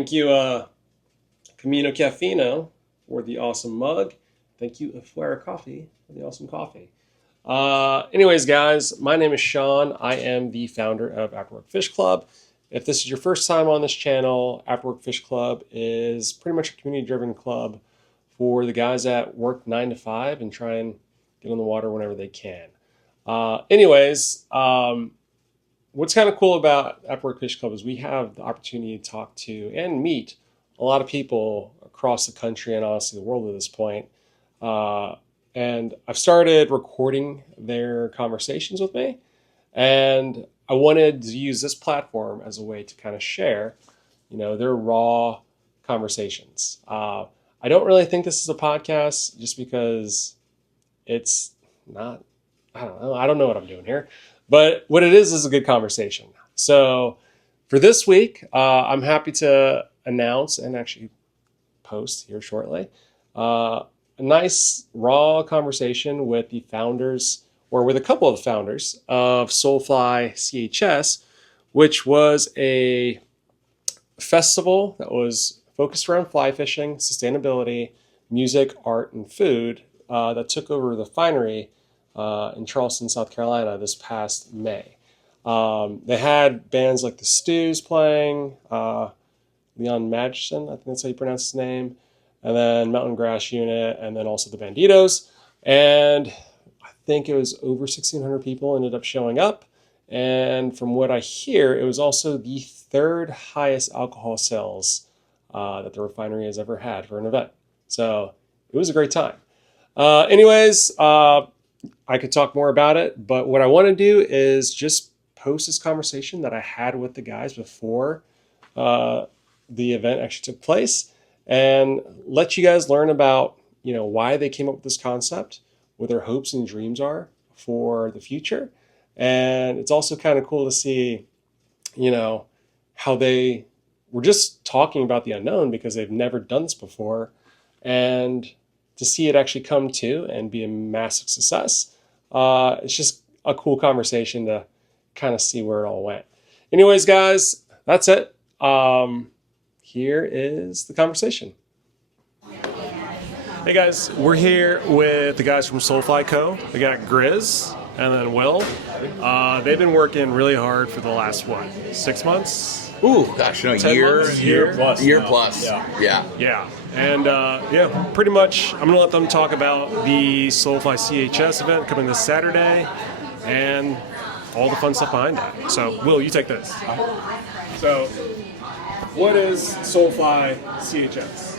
Thank you, Camino Cafino, for the awesome mug. Thank you, Afuera Coffee, for the awesome coffee. Anyways, guys, my name is Sean. I am the founder of Afterwork Fish Club. If this is your first time on this channel, Afterwork Fish Club is pretty much a community-driven club for the guys that work 9 to 5 and try and get on the water whenever they can. What's kind of cool about Afterwork Fish Club is we have the opportunity to talk to and meet a lot of people across the country and honestly the world at this point. And I've started recording their conversations with me, and I wanted to use this platform as a way to kind of share, their raw conversations. I don't really think this is a podcast just because it's not, I don't know what I'm doing here, but what it is a good conversation. So for this week, I'm happy to announce and actually post here shortly, a nice raw conversation with the founders, or with a couple of the founders of Soul Fly CHS, which was a festival that was focused around fly fishing, sustainability, music, art, and food that took over the finery in Charleston, South Carolina this past May. They had bands like the Stews playing, Leon Magson, I think that's how you pronounce his name, and then Mountain Grass Unit, and then also the Banditos. And I think it was over 1,600 people ended up showing up. And from what I hear, it was also the third highest alcohol sales that the refinery has ever had for an event. So it was a great time. I could talk more about it, but what I want to do is just post this conversation that I had with the guys before the event actually took place, and let you guys learn about, why they came up with this concept, what their hopes and dreams are for the future. And it's also kind of cool to see, how they were just talking about the unknown because they've never done this before. And to see it actually come to and be a massive success, it's just a cool conversation to kind of see where it all went. Anyways, guys, that's it. Here is the conversation. Hey guys, we're here with the guys from Soul Fly Co. We got Grizz and then Will. They've been working really hard for the last, 6 months? Ooh, gosh, no, year plus. Yeah. And pretty much I'm going to let them talk about the Soul Fly CHS event coming this Saturday and all the fun stuff behind that. So, Will, you take this. So, what is Soul Fly CHS?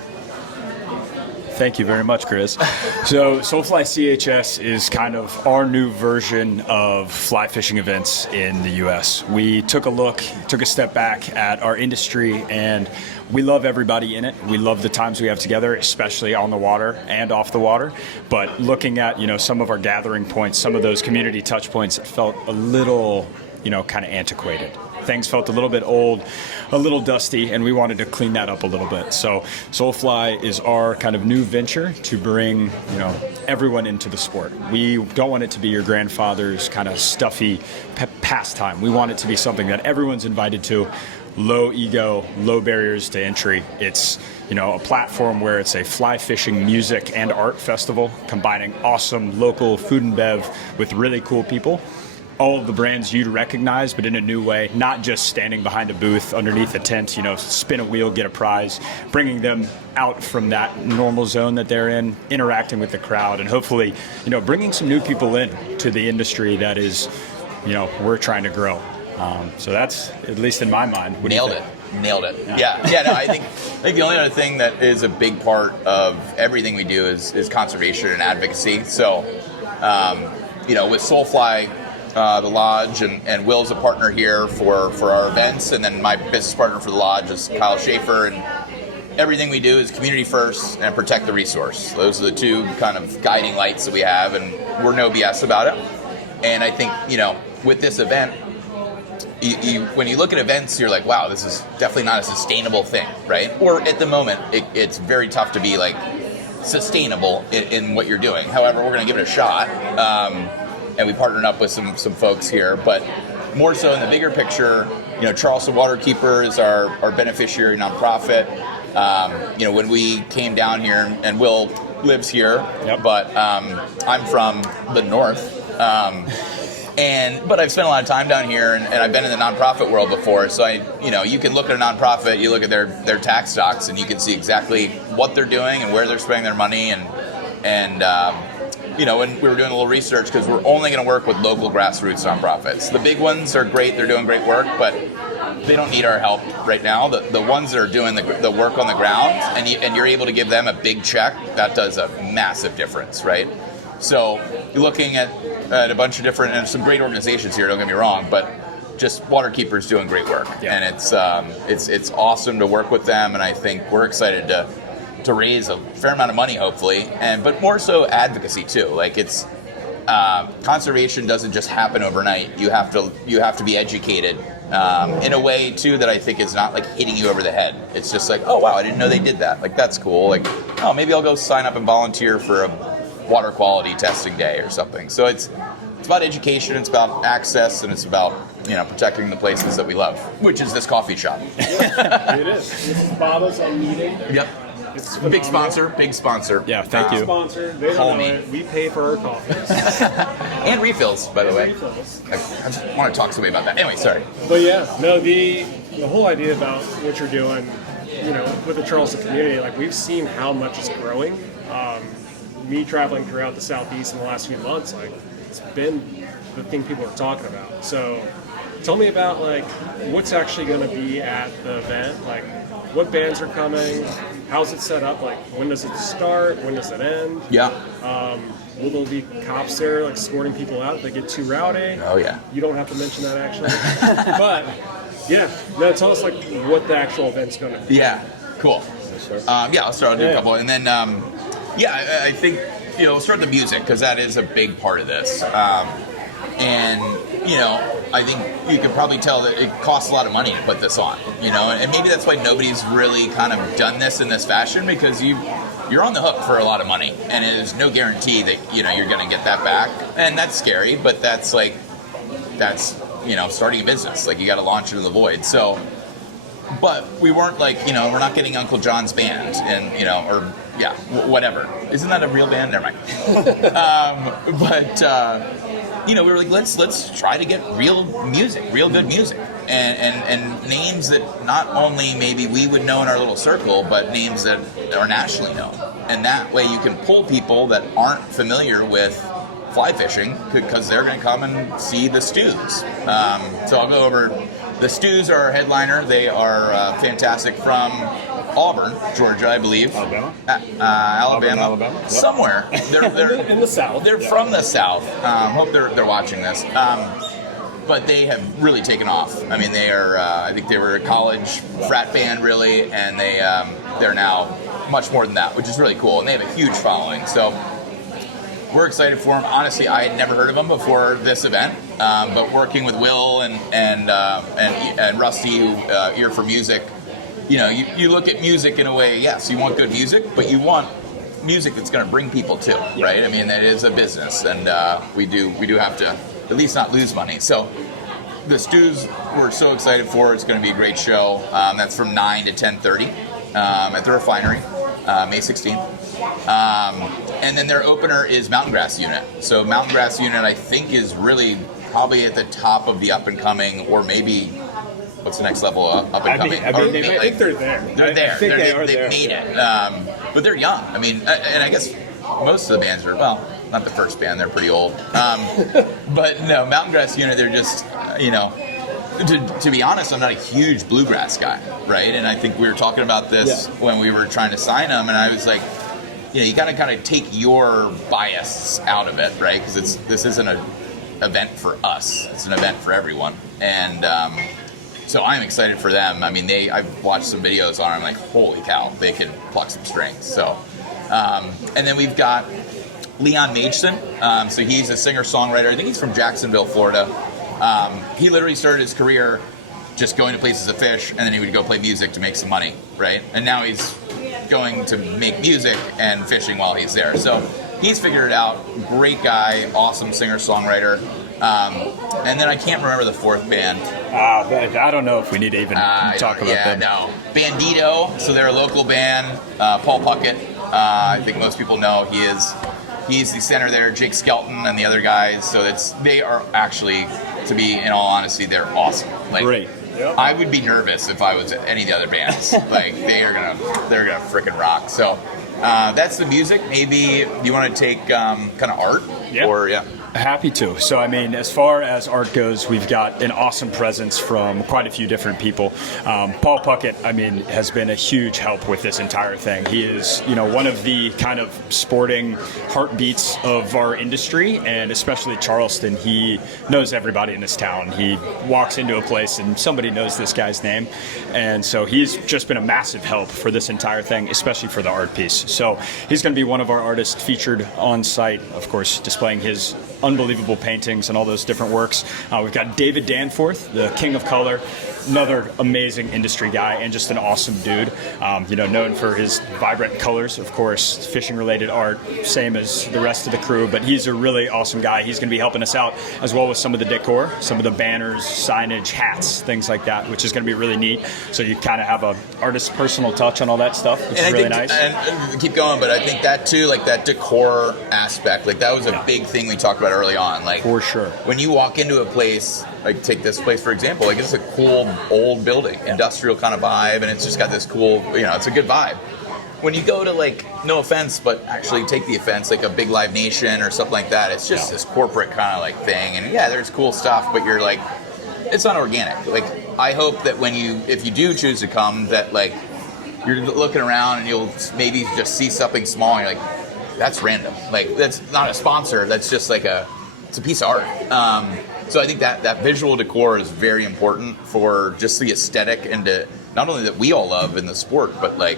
Thank you very much, Chris. So Soul Fly CHS is kind of our new version of fly fishing events in the U.S. We took a step back at our industry, and we love everybody in it. We love the times we have together, especially on the water and off the water. But looking at, some of our gathering points, some of those community touch points, it felt a little, kind of antiquated. Things felt a little bit old, a little dusty, and we wanted to clean that up a little bit. So Soulfly is our kind of new venture to bring, everyone into the sport. We don't want it to be your grandfather's kind of stuffy pastime. We want it to be something that everyone's invited to. Low ego, low barriers to entry. It's, a platform where it's a fly fishing, music, and art festival, combining awesome local food and bev with really cool people. All of the brands you'd recognize, but in a new way, not just standing behind a booth underneath a tent, spin a wheel, get a prize, bringing them out from that normal zone that they're in, interacting with the crowd, and hopefully, bringing some new people in to the industry that is, we're trying to grow. So that's, at least in my mind. Nailed it. Yeah. No, I think the only other thing that is a big part of everything we do is conservation and advocacy. So, with Soulfly, the lodge, and Will's a partner here for our events, and then my business partner for the lodge is Kyle Schaefer, and everything we do is community first and protect the resource. Those are the two kind of guiding lights that we have, and we're no BS about it. And I think, with this event, when you look at events, you're like, wow, this is definitely not a sustainable thing, right? Or at the moment, it's very tough to be like sustainable in what you're doing. However, we're going to give it a shot. And we partnered up with some folks here, but more so in the bigger picture, Charleston Waterkeeper is our beneficiary nonprofit. When we came down here, and Will lives here, Yep. but I'm from the north. But I've spent a lot of time down here, and I've been in the nonprofit world before. So you can look at a nonprofit, you look at their tax docs, and you can see exactly what they're doing and where they're spending their money. And when we were doing a little research, because we're only going to work with local grassroots nonprofits. The big ones are great; they're doing great work, but they don't need our help right now. The ones that are doing the work on the ground, and you're able to give them a big check, that does a massive difference, right? So you're looking at a bunch of different, and some great organizations here, don't get me wrong, but just Waterkeeper's doing great work. Yeah. And it's awesome to work with them, and I think we're excited to raise a fair amount of money, hopefully, but more so advocacy too. Like, it's conservation doesn't just happen overnight. You have to be educated in a way too that I think is not like hitting you over the head. It's just like, oh wow, I didn't know they did that. Like, that's cool. Like, oh, maybe I'll go sign up and volunteer for a water quality testing day or something. So it's about education, it's about access, and it's about protecting the places that we love, which is this coffee shop. It is. This is Baba's on meeting. Yep. It's Big sponsor. Yeah, thank you. Sponsor. They don't know it. We pay for our coffees. And refills, by the way. Refills. I just want to talk to somebody about that. Anyway, sorry. But yeah, no, the whole idea about what you're doing, with the Charleston community, like, we've seen how much it's growing. Me traveling throughout the Southeast in the last few months, like, it's been the thing people are talking about. So tell me about, like, what's actually going to be at the event, like, what bands are coming, how's it set up, like, when does it start, when does it end? Yeah. Will there be cops there, like, escorting people out if they get too rowdy? Oh, yeah. You don't have to mention that, actually. But yeah, no, tell us, like, what the actual event's going to be. Yeah. Cool. I'll start. I'll do a couple, and then I think we'll start with the music, because that is a big part of this. I think you can probably tell that it costs a lot of money to put this on, and maybe that's why nobody's really kind of done this in this fashion, because you're on the hook for a lot of money, and it is no guarantee that you're going to get that back, and that's scary. But that's starting a business. Like, you got to launch into the void. So, but we weren't like, we're not getting Uncle John's band, and whatever. Isn't that a real band? Never mind. We were like, let's try to get real music, real good music, and names that not only maybe we would know in our little circle, but names that are nationally known. And that way you can pull people that aren't familiar with fly fishing, because they're going to come and see the Stews. So I'll go over. The Stews are our headliner. They are fantastic, from Auburn, Georgia, I believe. Alabama? Alabama. Alabama. Yep. Somewhere. They're In the South. They're from the South. Hope they're watching this. But they have really taken off. I mean, they are. I think they were a college frat band, really, and they're now much more than that, which is really cool. And they have a huge following. So we're excited for them. Honestly, I had never heard of them before this event, but working with Will and Rusty, who Ear for Music, you look at music in a way. Yes, you want good music, but you want music that's going to bring people too, right? I mean, it is a business, and we do have to at least not lose money. So the Stews, we're so excited for. It's going to be a great show. That's from 9 to 10:30 at the Refinery, May 16th. And then their opener is Mountain Grass Unit. So Mountain Grass Unit, I think, is really probably at the top of the up and coming, or maybe what's the next level up and coming? I think they're there. They're there. I think They've made it. But they're young. I mean, and I guess most of the bands are, well, not the first band, they're pretty old. But no, Mountain Grass Unit, they're just, to be honest, I'm not a huge bluegrass guy, right? And I think we were talking about this when we were trying to sign them, and I was like, you got to kind of take your bias out of it, right? Because this isn't an event for us; it's an event for everyone. And so I'm excited for them. I mean, I've watched some videos on them. I'm like, holy cow, they can pluck some strings. So, and then we've got Leon Mageson. So he's a singer-songwriter. I think he's from Jacksonville, Florida. He literally started his career just going to places to fish, and then he would go play music to make some money, right? And now he's going to make music and fishing while he's there. So he's figured it out. Great guy, awesome singer-songwriter. And then I can't remember the fourth band. I don't know if we need to even talk about yeah, them. no. Bandito, so they're a local band. Paul Puckett, I think most people know he's the center there. Jake Skelton and the other guys. So they are actually, to be in all honesty, they're awesome. Like, Great. Yep. I would be nervous if I was at any of the other bands. Like they're gonna freaking rock. So that's the music. Maybe you want to take kind of art, or Happy to. So, I mean, as far as art goes, we've got an awesome presence from quite a few different people. Paul Puckett, I mean, has been a huge help with this entire thing. He is, one of the kind of sporting heartbeats of our industry, and especially Charleston. He knows everybody in this town. He walks into a place and somebody knows this guy's name. And so he's just been a massive help for this entire thing, especially for the art piece. So he's going to be one of our artists featured on site, of course, displaying his unbelievable paintings and all those different works. We've got David Danforth, the king of color, another amazing industry guy and just an awesome dude. Known for his vibrant colors, of course, fishing-related art, same as the rest of the crew, but he's a really awesome guy. He's going to be helping us out as well with some of the decor, some of the banners, signage, hats, things like that, which is going to be really neat. So you kind of have a artist's personal touch on all that stuff, which is really nice. And keep going, but I think that too, like that decor aspect, like that was a big thing we talked about early on. Like for sure, when you walk into a place, like take this place for example, like it's a cool old building, industrial kind of vibe, and it's just got this cool, it's a good vibe. When you go to, like, no offense, but actually take the offense, like a big Live Nation or something like that, it's just this corporate kind of like thing, and there's cool stuff, but you're like, it's not organic. Like, I hope that if you do choose to come, that like you're looking around and you'll maybe just see something small and you're like, that's random. Like, that's not a sponsor, that's just like it's a piece of art. So I think that visual decor is very important for just the aesthetic, and to not only that we all love in the sport, but like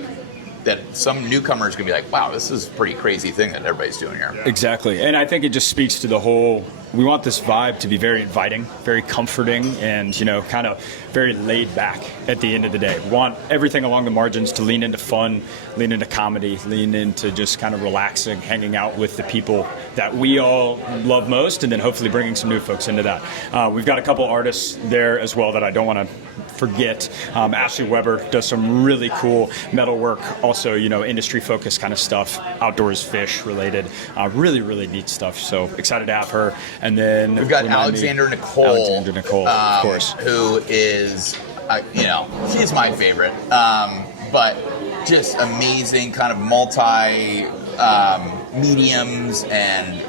that some newcomers can be like, wow, this is a pretty crazy thing that everybody's doing here. Exactly. And I think it just speaks to the whole, we want this vibe to be very inviting, very comforting, and, kind of very laid back at the end of the day. We want everything along the margins to lean into fun, lean into comedy, lean into just kind of relaxing, hanging out with the people that we all love most, and then hopefully bringing some new folks into that. We've got a couple artists there as well that I don't want to forget. Ashley Weber does some really cool metal work, also, industry focused kind of stuff, outdoors fish related, really, really neat stuff. So excited to have her. And then we've got Alexander Nicole, of course, who is, she's my favorite, but just amazing kind of multi mediums, and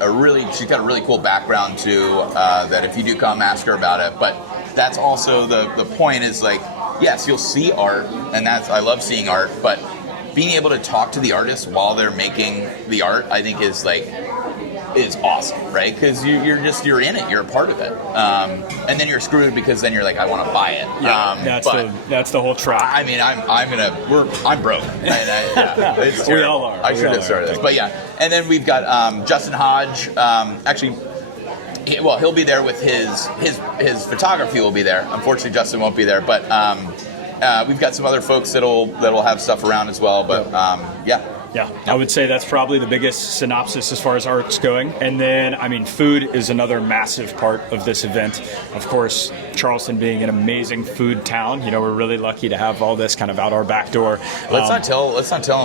she's got a really cool background too, that if you do come, ask her about it. But that's also the point is like, yes, you'll see art, and I love seeing art, but being able to talk to the artists while they're making the art, I think is awesome, right? Because you're in it, you're a part of it, and then you're screwed because then you're like, I want to buy it. That's the whole track. I mean, I'm broke. And it's we all are. I should have started this, but and then we've got Justin Hodge. He'll be there with his photography will be there. Unfortunately, Justin won't be there, but we've got some other folks that'll have stuff around as well. But Yeah, I would say that's probably the biggest synopsis as far as art's going. And then, food is another massive part of this event. Of course, Charleston being an amazing food town, we're really lucky to have all this kind of out our back door. Let's not tell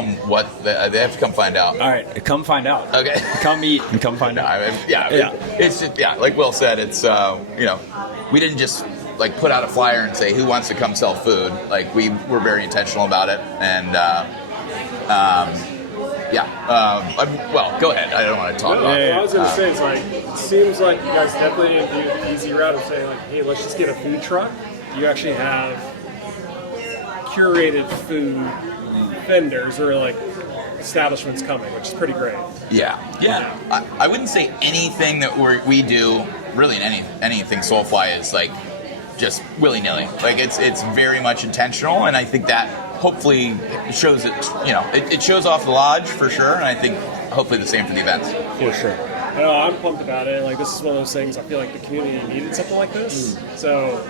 them what they have to come find out. All right, come find out. Okay, come eat and come find out. It's just, like Will said, it's we didn't just like put out a flyer and say who wants to come sell food. Like we were very intentional about it, and well, go ahead. I don't want to talk about it. What I was going to say is, it seems like you guys definitely didn't do the easy route of saying, hey, let's just get a food truck. You actually have curated food vendors or, establishments coming, which is pretty great. Yeah. I wouldn't say anything that we do, really in anything Soul Fly is, just willy-nilly. It's very much intentional, and I think that hopefully shows it, it shows off the lodge for sure, and I think hopefully the same for the events. For sure. I'm pumped about it. This is one of those things I feel like the community needed something like this. So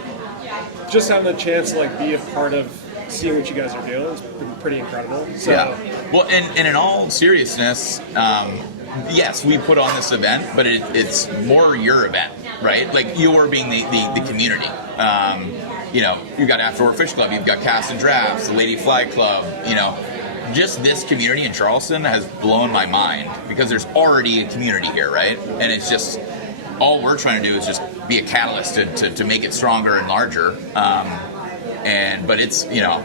just having the chance to be a part of seeing what you guys are doing has been pretty incredible. So well, and in all seriousness, yes, we put on this event, but it's more your event. right? Like you're being the community. You know, you've got Afterwork Fish Club, you've got Cast and Drafts, the Lady Fly Club, you know. Just this community in Charleston has blown my mind because there's already a community here, right? And it's just, all we're trying to do is just be a catalyst to make it stronger and larger. But it's, you know,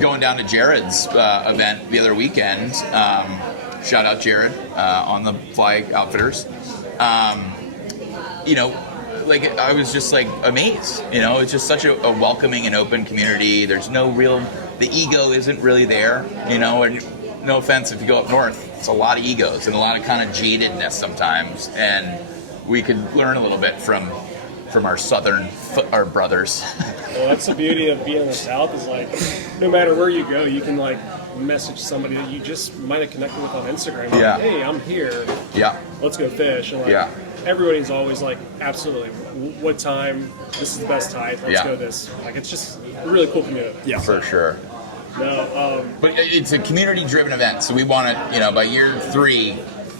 going down to Jared's event the other weekend, shout out Jared on the Fly Outfitters. You know, like I was just like amazed. You know, it's just such a welcoming and open community. There's no real, the ego isn't really there. You know, and no offense if you go up north, it's a lot of egos and a lot of kind of jadedness sometimes. And we could learn a little bit from our our brothers. Well, that's the beauty of being in the South is like, no matter where you go, you can like message somebody that you just might have connected with on Instagram. Like, Yeah. hey, I'm here. Yeah. Let's go fish. And like, Yeah. everybody's always like, absolutely. What time? This is the best tide. Let's Yeah. go this. Like, it's just a really cool community. Yeah. For sure. No, But it's a community-driven event, so we want to, you know, by year 3,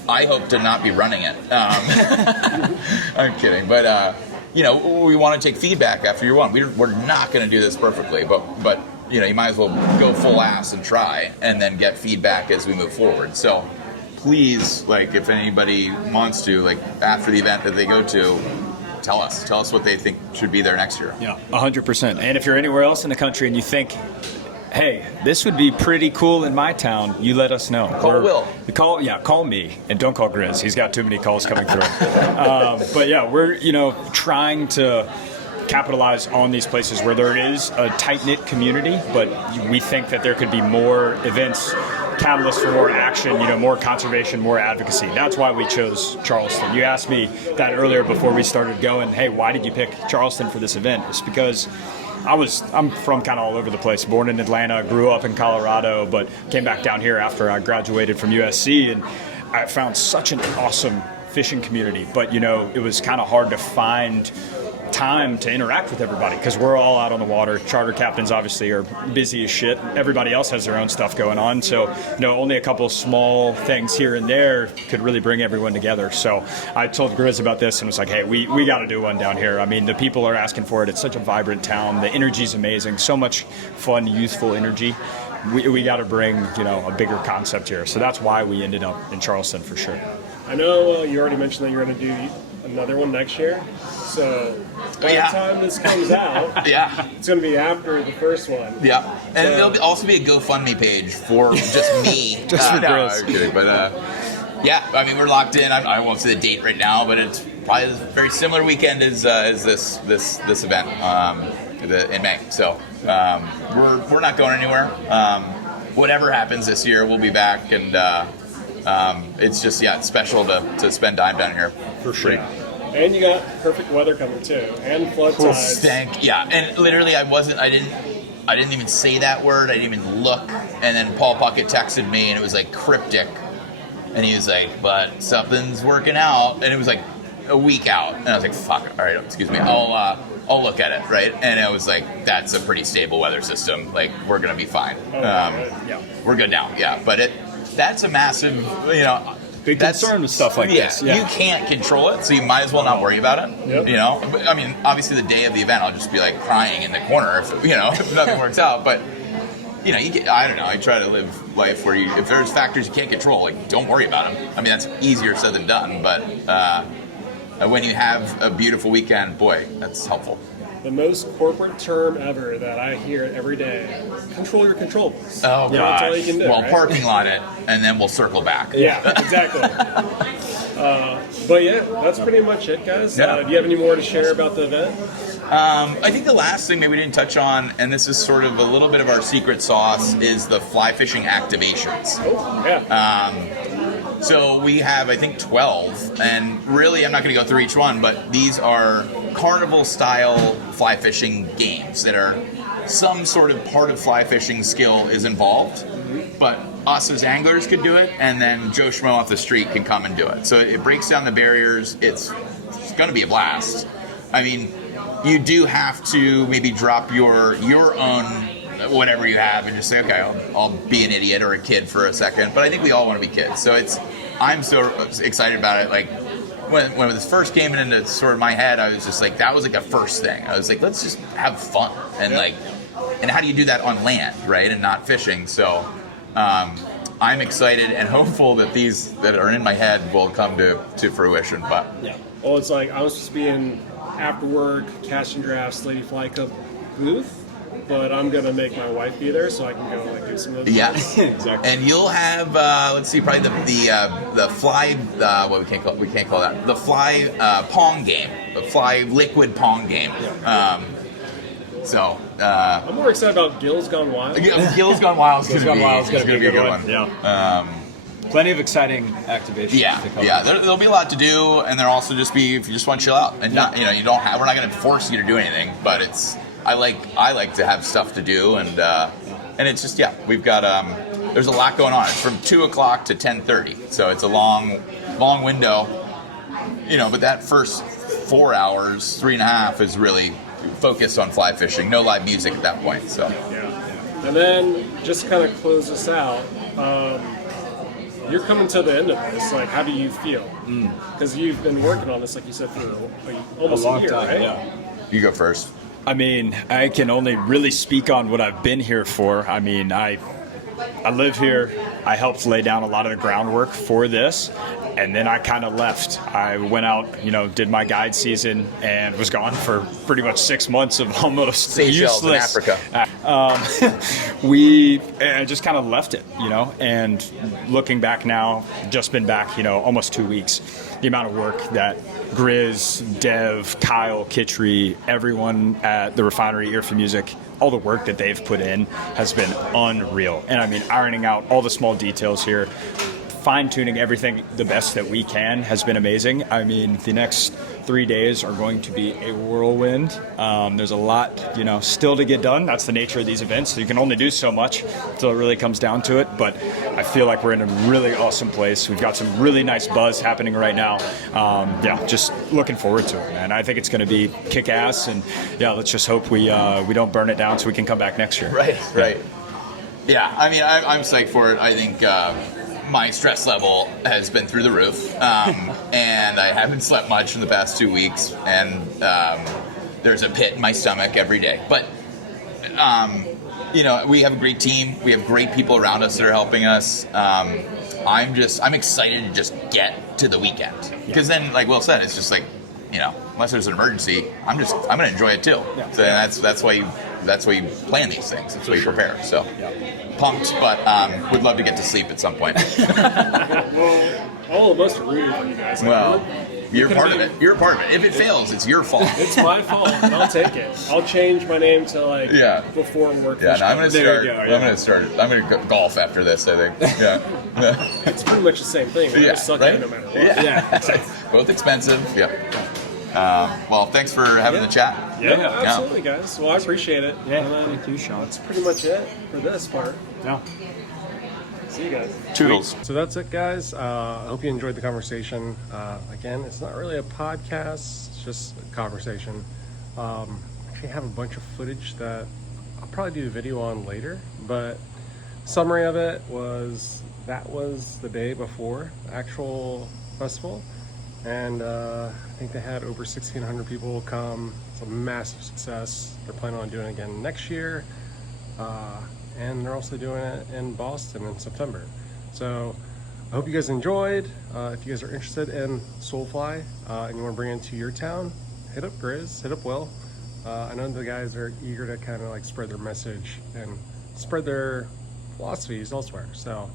I hope to not be running it. I'm kidding, but you know, we want to take feedback after year 1. We're not going to do this perfectly, but you know, you might as well go full ass and try, and then get feedback as we move forward. So please, like, if anybody wants to, like, after the event that they go to, tell us what they think should be there next year. Yeah, 100%. And if you're anywhere else in the country and you think, hey, this would be pretty cool in my town, you let us know. Call Will. Call me, and don't call Grizz. He's got too many calls coming through. But yeah, we're, you know, trying to capitalize on these places where there is a tight-knit community, but we think that there could be more events, catalysts for more action, you know, more conservation, more advocacy. That's why we chose Charleston. You asked me that earlier before we started going, hey, why did you pick Charleston for this event? It's because I'm from kind of all over the place. Born in Atlanta, grew up in Colorado, but came back down here after I graduated from USC, and I found such an awesome fishing community. But, you know, it was kind of hard to find time to interact with everybody because we're all out on the water. Charter captains obviously are busy as shit. Everybody else has their own stuff going on. So, you know, only a couple small things here and there could really bring everyone together. So I told Grizz about this and was like, hey, we got to do one down here. I mean, the people are asking for it. It's such a vibrant town. The energy's amazing. So much fun, youthful energy. We got to bring, you know, a bigger concept here. So that's why we ended up in Charleston for sure. I know you already mentioned that you're going to do another one next year. So by the time this comes out, Yeah. it's going to be after the first one. Yeah, and there'll also be a GoFundMe page for just me. Just for no, Grizz. I'm kidding, but yeah, I mean, we're locked in. I won't say the date right now, but it's probably a very similar weekend as this event in May. So we're not going anywhere. Whatever happens this year, we'll be back, and it's just it's special to spend time down here. For sure. And you got perfect weather coming too, and flood tides. And literally, I didn't even say that word. I didn't even look. And then Paul Puckett texted me, and it was like cryptic. And he was like, "But something's working out." And it was like a week out, and I was like, "Fuck, all right, excuse me, I'll look at it, right?" And it was like, "That's a pretty stable weather system. Like, we're gonna be fine. We're good now." Yeah, but that's a massive, you know. Big concern with stuff like this. Yeah. You can't control it, so you might as well not worry about it. Yep. You know, I mean, obviously the day of the event, I'll just be like crying in the corner if if nothing works out. But you know, I don't know. I try to live life where if there's factors you can't control, like don't worry about them. I mean, that's easier said than done. But when you have a beautiful weekend, boy, that's helpful. The most corporate term ever that I hear every day: control your controllables. Oh, That's gosh. all you can do, Well, right? parking lot it, and then we'll circle back. Yeah, exactly. But yeah, that's pretty much it, guys. Yeah. Do you have any more to share about the event? I think the last thing maybe we didn't touch on, and this is sort of a little bit of our secret sauce, is the fly fishing activations. Oh, yeah. So we have, I think, 12, and really I'm not going to go through each one, but these are carnival-style fly fishing games that are some sort of part of fly fishing skill is involved, but us as anglers could do it, and then Joe Schmo off the street can come and do it. So it breaks down the barriers. It's going to be a blast. I mean, you do have to maybe drop your own whatever you have and just say, okay, I'll be an idiot or a kid for a second. But I think we all want to be kids. So I'm so excited about it. Like, when this first came into sort of my head, I was just like, that was like a first thing. I was like, let's just have fun. And like, and how do you do that on land, right? And not fishing. So I'm excited and hopeful that these that are in my head will come to fruition. But yeah. Well, it's like I was supposed to be in after work casting drafts Lady Fly Cup booth, but I'm gonna make my wife be there so I can go like do some of those. Yeah, exactly. And you'll have let's see, probably the fly what we can't call that the fly pong game, the fly liquid pong game. Yeah. So I'm more excited about Gills Gone Wild. Gills Gone Wild is going to be a good one. Yeah. Plenty of exciting activations. Yeah. There'll be a lot to do, and there'll also just be if you just want to chill out and not, you don't have. We're not going to force you to do anything, but it's I like to have stuff to do, and it's just we've got there's a lot going on. It's from 2 o'clock to 10:30, so it's a long window, But that first 4 hours, 3.5 is really focused on fly fishing. No live music at that point. So yeah. And then just kind of close this out. You're coming to the end of this. Like, how do you feel? Because you've been working on this, like you said, for almost a year, time, right? Yeah. You go first. I mean, I can only really speak on what I've been here for. I mean, I live here. I helped lay down a lot of the groundwork for this, and then I kind of left. I went out, did my guide season, and was gone for pretty much 6 months of almost Seychelles useless. in Africa. I just kind of left it, and looking back now, just been back, almost 2 weeks. The amount of work that Grizz, Dev, Kyle, Kitchery, everyone at the refinery, Ear for Music, all the work that they've put in has been unreal. And I mean, ironing out all the small details here, fine-tuning everything the best that we can has been amazing. I mean, the next 3 days are going to be a whirlwind. There's a lot, still to get done. That's the nature of these events. So you can only do so much until it really comes down to it. But I feel like we're in a really awesome place. We've got some really nice buzz happening right now. Just looking forward to it, man. I think it's going to be kick-ass. And, let's just hope we don't burn it down so we can come back next year. Right. Yeah, I mean, I'm psyched for it. I think my stress level has been through the roof, and I haven't slept much in the past 2 weeks, and there's a pit in my stomach every day. But, we have a great team. We have great people around us that are helping us. I'm excited to just get to the weekend. Because then, like Will said, it's just like, unless there's an emergency, I'm going to enjoy it too. Yeah. So that's why you plan these things. That's why you prepare. So pumped, but would love to get to sleep at some point. Well, all of us are rooting for you guys. Well, you're part of it. You're a part of it. If it fails, it's your fault. It's my fault, and I'll take it. I'll change my name to before work. Yeah, no, I'm going to start. Go, I'm going to start. I'm going to golf after this, I think. Yeah. It's pretty much the same thing. We're just sucking no matter what. Yeah. Both expensive. Yep. Well, thanks for having the chat. Yeah, absolutely, guys. Well, I appreciate it. Yeah, thank you, Sean. That's pretty much it for this part. Yeah. See you guys. Toodles. So that's it, guys. I hope you enjoyed the conversation. Again, it's not really a podcast, it's just a conversation. Actually have a bunch of footage that I'll probably do a video on later, but summary of it was that was the day before the actual festival, and I think they had over 1,600 people come. It's a massive success. They're planning on doing it again next year. And they're also doing it in Boston in September. So I hope you guys enjoyed. If you guys are interested in Soul Fly and you want to bring it to your town, hit up Grizz, hit up Will. I know the guys are eager to kind of like spread their message and spread their philosophies elsewhere. So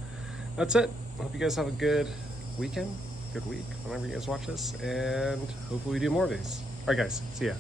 that's it. I hope you guys have a good weekend, good week, whenever you guys watch this, and hopefully we do more of these. All right, guys, see ya.